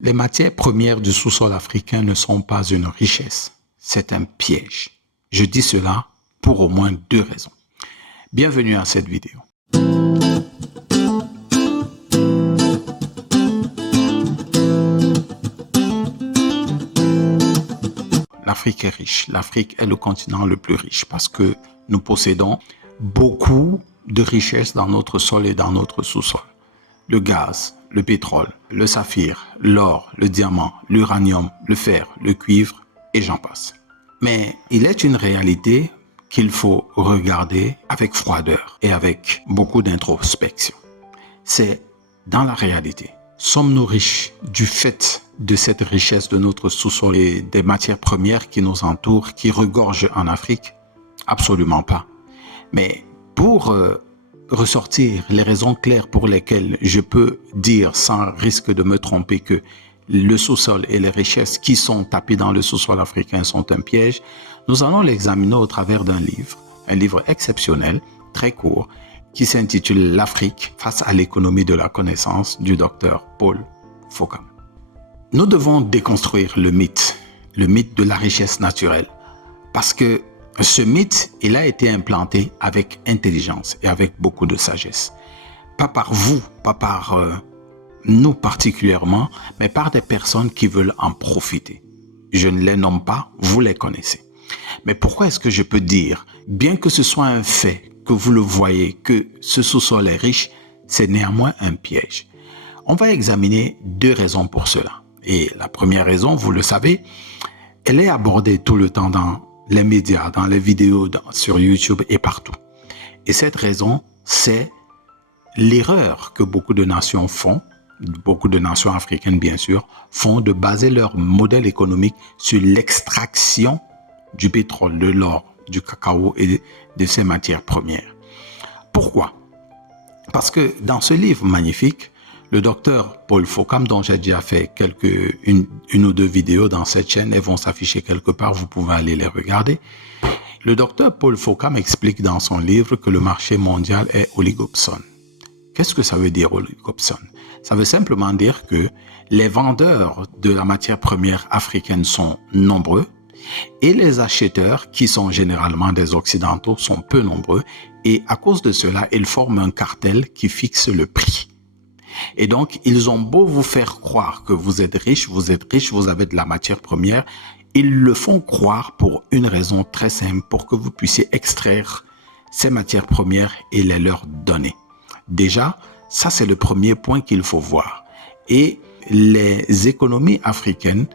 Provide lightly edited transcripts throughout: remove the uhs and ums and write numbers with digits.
Les matières premières du sous-sol africain ne sont pas une richesse, c'est un piège. Je dis cela pour au moins 2 raisons. Bienvenue à cette vidéo. L'Afrique est riche. L'Afrique est le continent le plus riche parce que nous possédons beaucoup de richesses dans notre sol et dans notre sous-sol. Le gaz, le pétrole, le saphir, l'or, le diamant, l'uranium, le fer, le cuivre et j'en passe. Mais il est une réalité qu'il faut regarder avec froideur et avec beaucoup d'introspection. C'est dans la réalité. Sommes-nous riches du fait de cette richesse de notre sous-sol et des matières premières qui nous entourent, qui regorgent en Afrique? Absolument pas. Mais pour ressortir les raisons claires pour lesquelles je peux dire sans risque de me tromper que le sous-sol et les richesses qui sont tapées dans le sous-sol africain sont un piège, nous allons l'examiner au travers d'un livre exceptionnel, très court, qui s'intitule « L'Afrique face à l'économie de la connaissance » du docteur Paul Fokam. Nous devons déconstruire le mythe de la richesse naturelle, parce que ce mythe, il a été implanté avec intelligence et avec beaucoup de sagesse. Pas par vous, pas par nous particulièrement, mais par des personnes qui veulent en profiter. Je ne les nomme pas, vous les connaissez. Mais pourquoi est-ce que je peux dire, bien que ce soit un fait, que vous le voyez, que ce sous-sol est riche, c'est néanmoins un piège? On va examiner 2 raisons pour cela. Et la première raison, vous le savez, elle est abordée tout le temps dans les médias, dans les vidéos, sur YouTube et partout. Et cette raison, c'est l'erreur que beaucoup de nations font, beaucoup de nations africaines bien sûr, font de baser leur modèle économique sur l'extraction du pétrole, de l'or, du cacao et de ses matières premières. Pourquoi? Parce que dans ce livre magnifique, le docteur Paul Fokam, dont j'ai déjà fait une ou 2 vidéos dans cette chaîne, elles vont s'afficher quelque part, vous pouvez aller les regarder. Le docteur Paul Fokam explique dans son livre que le marché mondial est oligopsone. Qu'est-ce que ça veut dire oligopsone? Ça veut simplement dire que les vendeurs de la matière première africaine sont nombreux et les acheteurs, qui sont généralement des occidentaux, sont peu nombreux et à cause de cela, ils forment un cartel qui fixe le prix. Et donc, ils ont beau vous faire croire que vous êtes riche, vous avez de la matière première, ils le font croire pour une raison très simple, pour que vous puissiez extraire ces matières premières et les leur donner. Déjà, ça c'est le premier point qu'il faut voir. Et les économies africaines,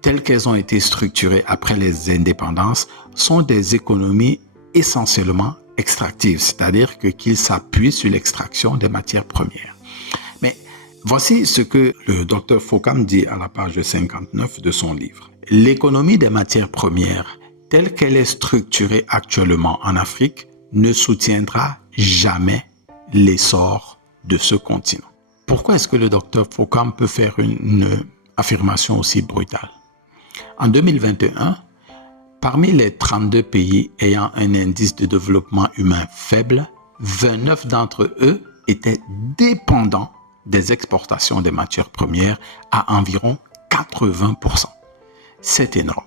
telles qu'elles ont été structurées après les indépendances, sont des économies essentiellement extractives, c'est-à-dire qu'ils s'appuient sur l'extraction des matières premières. Mais voici ce que le docteur Fokam dit à la page 59 de son livre. L'économie des matières premières, telle qu'elle est structurée actuellement en Afrique, ne soutiendra jamais l'essor de ce continent. Pourquoi est-ce que le docteur Fokam peut faire une affirmation aussi brutale? En 2021, parmi les 32 pays ayant un indice de développement humain faible, 29 d'entre eux étaient dépendants des exportations des matières premières à environ 80%. C'est énorme.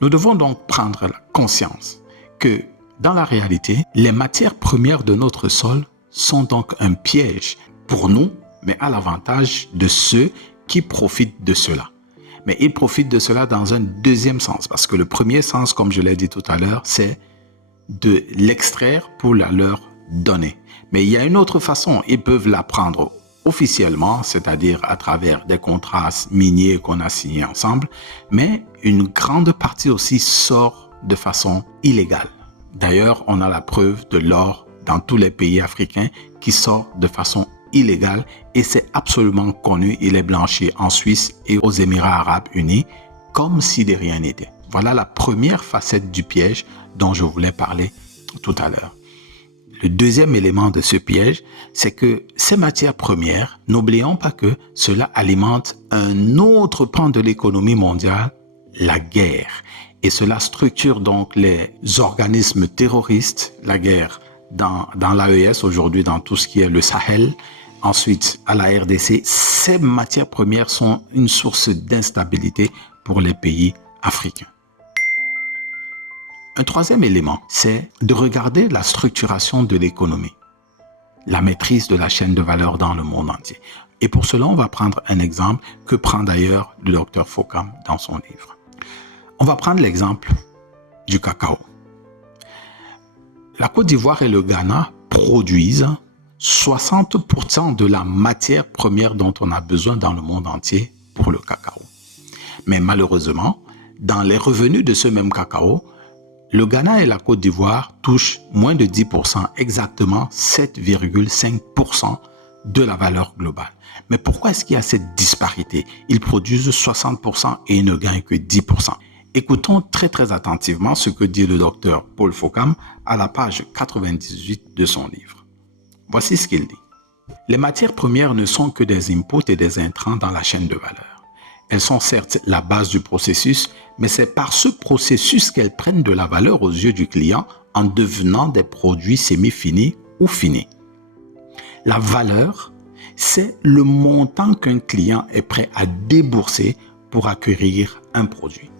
Nous devons donc prendre la conscience que dans la réalité, les matières premières de notre sol sont donc un piège pour nous, mais à l'avantage de ceux qui profitent de cela. Mais ils profitent de cela dans un deuxième sens, parce que le premier sens, comme je l'ai dit tout à l'heure, c'est de l'extraire pour la leur donner. Mais il y a une autre façon, ils peuvent la prendre officiellement, c'est-à-dire à travers des contrats miniers qu'on a signés ensemble, mais une grande partie aussi sort de façon illégale. D'ailleurs, on a la preuve de l'or dans tous les pays africains qui sort de façon illégale et c'est absolument connu, il est blanchi en Suisse et aux Émirats Arabes Unis comme si de rien n'était. Voilà la première facette du piège dont je voulais parler tout à l'heure. Le deuxième élément de ce piège, c'est que ces matières premières, n'oublions pas que cela alimente un autre pan de l'économie mondiale, la guerre. Et cela structure donc les organismes terroristes, la guerre dans l'AES aujourd'hui, dans tout ce qui est le Sahel, ensuite à la RDC, ces matières premières sont une source d'instabilité pour les pays africains. Un troisième élément, c'est de regarder la structuration de l'économie, la maîtrise de la chaîne de valeur dans le monde entier. Et pour cela, on va prendre un exemple que prend d'ailleurs le docteur Fokam dans son livre. On va prendre l'exemple du cacao. La Côte d'Ivoire et le Ghana produisent 60% de la matière première dont on a besoin dans le monde entier pour le cacao. Mais malheureusement, dans les revenus de ce même cacao, le Ghana et la Côte d'Ivoire touchent moins de 10%, exactement 7,5% de la valeur globale. Mais pourquoi est-ce qu'il y a cette disparité? Ils produisent 60% et ils ne gagnent que 10%. Écoutons très attentivement ce que dit le docteur Paul Fokam à la page 98 de son livre. Voici ce qu'il dit. Les matières premières ne sont que des inputs et des intrants dans la chaîne de valeur. Elles sont certes la base du processus, mais c'est par ce processus qu'elles prennent de la valeur aux yeux du client en devenant des produits semi-finis ou finis. La valeur, c'est le montant qu'un client est prêt à débourser pour acquérir un produit.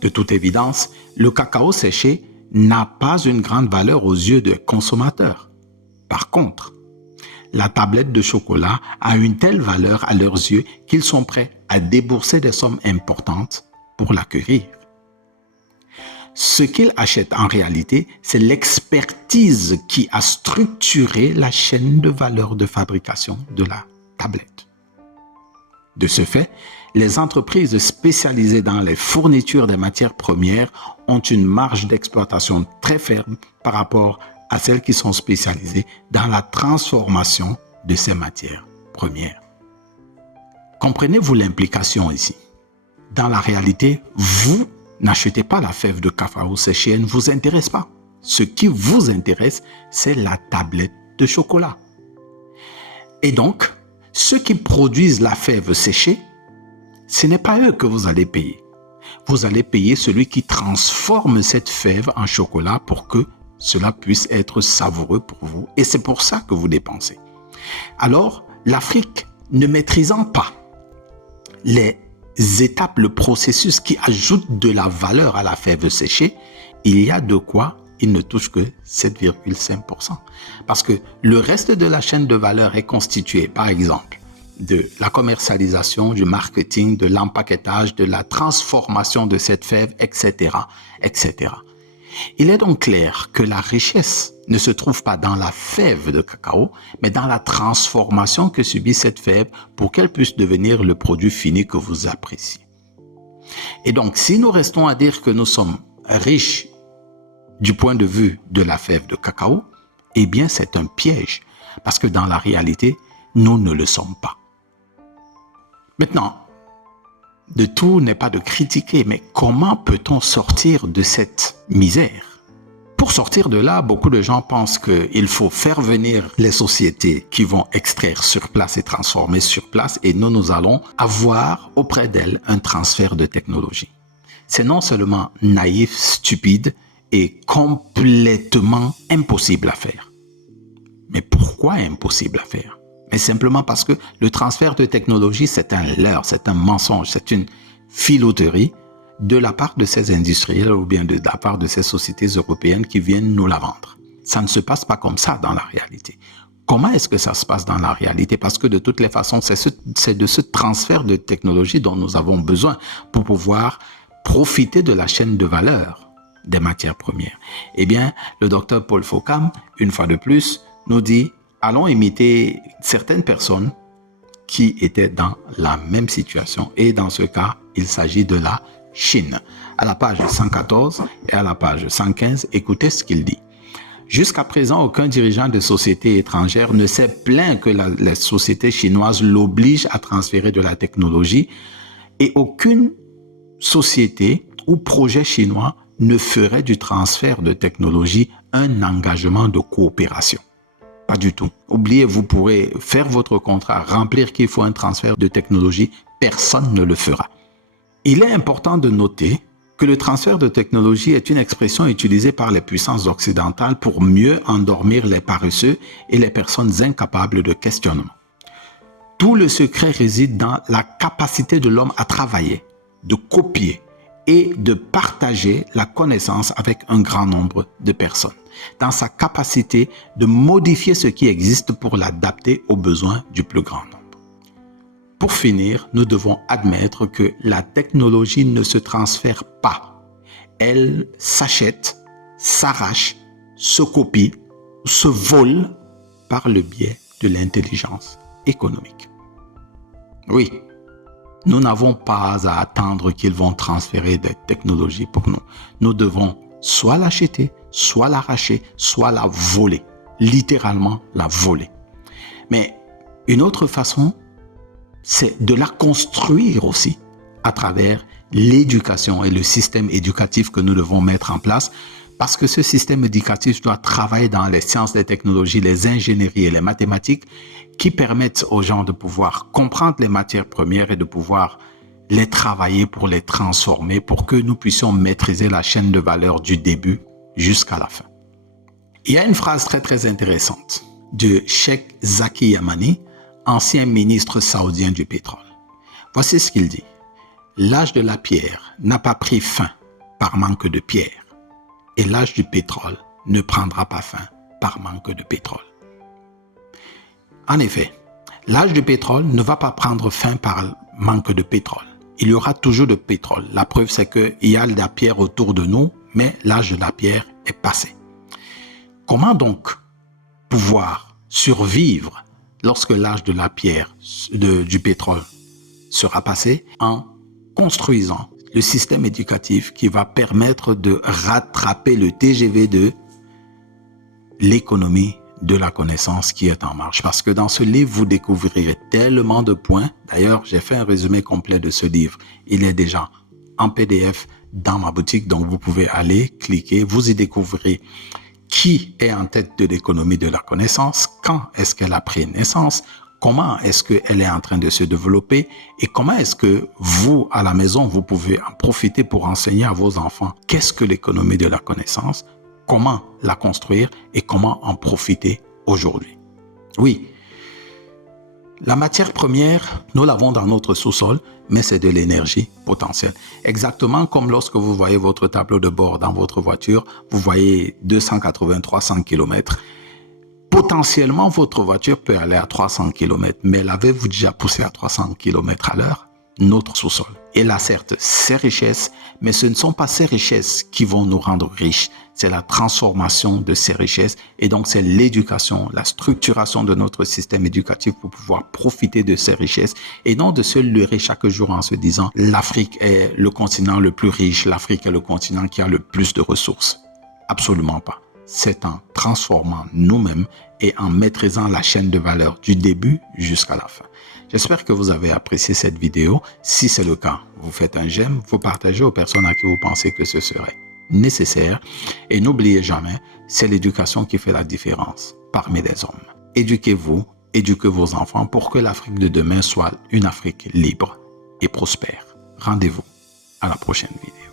De toute évidence, le cacao séché n'a pas une grande valeur aux yeux des consommateurs. Par contre, la tablette de chocolat a une telle valeur à leurs yeux qu'ils sont prêts à débourser des sommes importantes pour l'acquérir. Ce qu'ils achètent en réalité, c'est l'expertise qui a structuré la chaîne de valeur de fabrication de la tablette. De ce fait, les entreprises spécialisées dans les fournitures des matières premières ont une marge d'exploitation très ferme par rapport à celles qui sont spécialisées dans la transformation de ces matières premières. Comprenez-vous l'implication ici? Dans la réalité, vous n'achetez pas la fève de cacao séchée, elle ne vous intéresse pas. Ce qui vous intéresse, c'est la tablette de chocolat. Et donc, ceux qui produisent la fève séchée, ce n'est pas eux que vous allez payer. Vous allez payer celui qui transforme cette fève en chocolat pour que cela puisse être savoureux pour vous. Et c'est pour ça que vous dépensez. Alors, l'Afrique, ne maîtrisant pas les étapes, le processus qui ajoute de la valeur à la fève séchée, il y a de quoi il ne touche que 7,5%. Parce que le reste de la chaîne de valeur est constitué, par exemple, de la commercialisation, du marketing, de l'empaquetage, de la transformation de cette fève, etc., etc. Il est donc clair que la richesse ne se trouve pas dans la fève de cacao, mais dans la transformation que subit cette fève pour qu'elle puisse devenir le produit fini que vous appréciez. Et donc, si nous restons à dire que nous sommes riches du point de vue de la fève de cacao, eh bien, c'est un piège, parce que dans la réalité, nous ne le sommes pas. Maintenant, de tout n'est pas de critiquer, mais comment peut-on sortir de cette misère? Pour sortir de là, beaucoup de gens pensent qu'il faut faire venir les sociétés qui vont extraire sur place et transformer sur place, et nous allons avoir auprès d'elles un transfert de technologie. C'est non seulement naïf, stupide et complètement impossible à faire. Mais pourquoi impossible à faire? Mais simplement parce que le transfert de technologie, c'est un leurre, c'est un mensonge, c'est une filouterie de la part de ces industriels ou bien de la part de ces sociétés européennes qui viennent nous la vendre. Ça ne se passe pas comme ça dans la réalité. Comment est-ce que ça se passe dans la réalité? Parce que de toutes les façons, c'est de ce transfert de technologie dont nous avons besoin pour pouvoir profiter de la chaîne de valeur des matières premières. Eh bien, le docteur Paul Fokam, une fois de plus, nous dit allons imiter certaines personnes qui étaient dans la même situation. Et dans ce cas, il s'agit de la Chine. À la page 114 et à la page 115, écoutez ce qu'il dit. Jusqu'à présent, aucun dirigeant de société étrangère ne s'est plaint que les sociétés chinoises l'obligent à transférer de la technologie et aucune société ou projet chinois ne ferait du transfert de technologie un engagement de coopération. Pas du tout. Oubliez, vous pourrez faire votre contrat, remplir qu'il faut un transfert de technologie, personne ne le fera. Il est important de noter que le transfert de technologie est une expression utilisée par les puissances occidentales pour mieux endormir les paresseux et les personnes incapables de questionnement. Tout le secret réside dans la capacité de l'homme à travailler, de copier et de partager la connaissance avec un grand nombre de personnes, dans sa capacité de modifier ce qui existe pour l'adapter aux besoins du plus grand nombre. Pour finir, nous devons admettre que la technologie ne se transfère pas. Elle s'achète, s'arrache, se copie, se vole par le biais de l'intelligence économique. Oui, nous n'avons pas à attendre qu'ils vont transférer des technologies pour nous. Nous devons soit l'acheter, soit l'arracher, soit la voler. Littéralement la voler. Mais une autre façon, c'est de la construire aussi à travers l'éducation et le système éducatif que nous devons mettre en place, parce que ce système éducatif doit travailler dans les sciences, les technologies, les ingénieries et les mathématiques qui permettent aux gens de pouvoir comprendre les matières premières et de pouvoir les travailler pour les transformer, pour que nous puissions maîtriser la chaîne de valeur du début jusqu'à la fin. Il y a une phrase très intéressante de Cheikh Zaki Yamani, ancien ministre saoudien du pétrole. Voici ce qu'il dit. L'âge de la pierre n'a pas pris fin par manque de pierre, et l'âge du pétrole ne prendra pas fin par manque de pétrole. En effet, l'âge du pétrole ne va pas prendre fin par manque de pétrole. Il y aura toujours de pétrole. La preuve, c'est qu'il y a de la pierre autour de nous, mais l'âge de la pierre est passé. Comment donc pouvoir survivre lorsque l'âge de la pierre, du pétrole sera passé? En construisant le système éducatif qui va permettre de rattraper le TGV de l'économie de la connaissance qui est en marche. Parce que dans ce livre, vous découvrirez tellement de points. D'ailleurs, j'ai fait un résumé complet de ce livre. Il est déjà en PDF dans ma boutique, donc vous pouvez aller, cliquer, vous y découvrirez qui est en tête de l'économie de la connaissance, quand est-ce qu'elle a pris naissance, comment est-ce qu'elle est en train de se développer et comment est-ce que vous, à la maison, vous pouvez en profiter pour enseigner à vos enfants qu'est-ce que l'économie de la connaissance, comment la construire et comment en profiter aujourd'hui. Oui, la matière première, nous l'avons dans notre sous-sol, mais c'est de l'énergie potentielle. Exactement comme lorsque vous voyez votre tableau de bord dans votre voiture, vous voyez 280-300 km. Potentiellement, votre voiture peut aller à 300 km, mais l'avez-vous déjà poussé à 300 km à l'heure? Notre sous-sol. Elle a certes ses richesses, mais ce ne sont pas ces richesses qui vont nous rendre riches. C'est la transformation de ces richesses et donc c'est l'éducation, la structuration de notre système éducatif pour pouvoir profiter de ces richesses et non de se leurrer chaque jour en se disant l'Afrique est le continent le plus riche, l'Afrique est le continent qui a le plus de ressources. Absolument pas. C'est en transformant nous-mêmes et en maîtrisant la chaîne de valeur du début jusqu'à la fin. J'espère que vous avez apprécié cette vidéo. Si c'est le cas, vous faites un j'aime, vous partagez aux personnes à qui vous pensez que ce serait nécessaire. Et n'oubliez jamais, c'est l'éducation qui fait la différence parmi les hommes. Éduquez-vous, éduquez vos enfants pour que l'Afrique de demain soit une Afrique libre et prospère. Rendez-vous à la prochaine vidéo.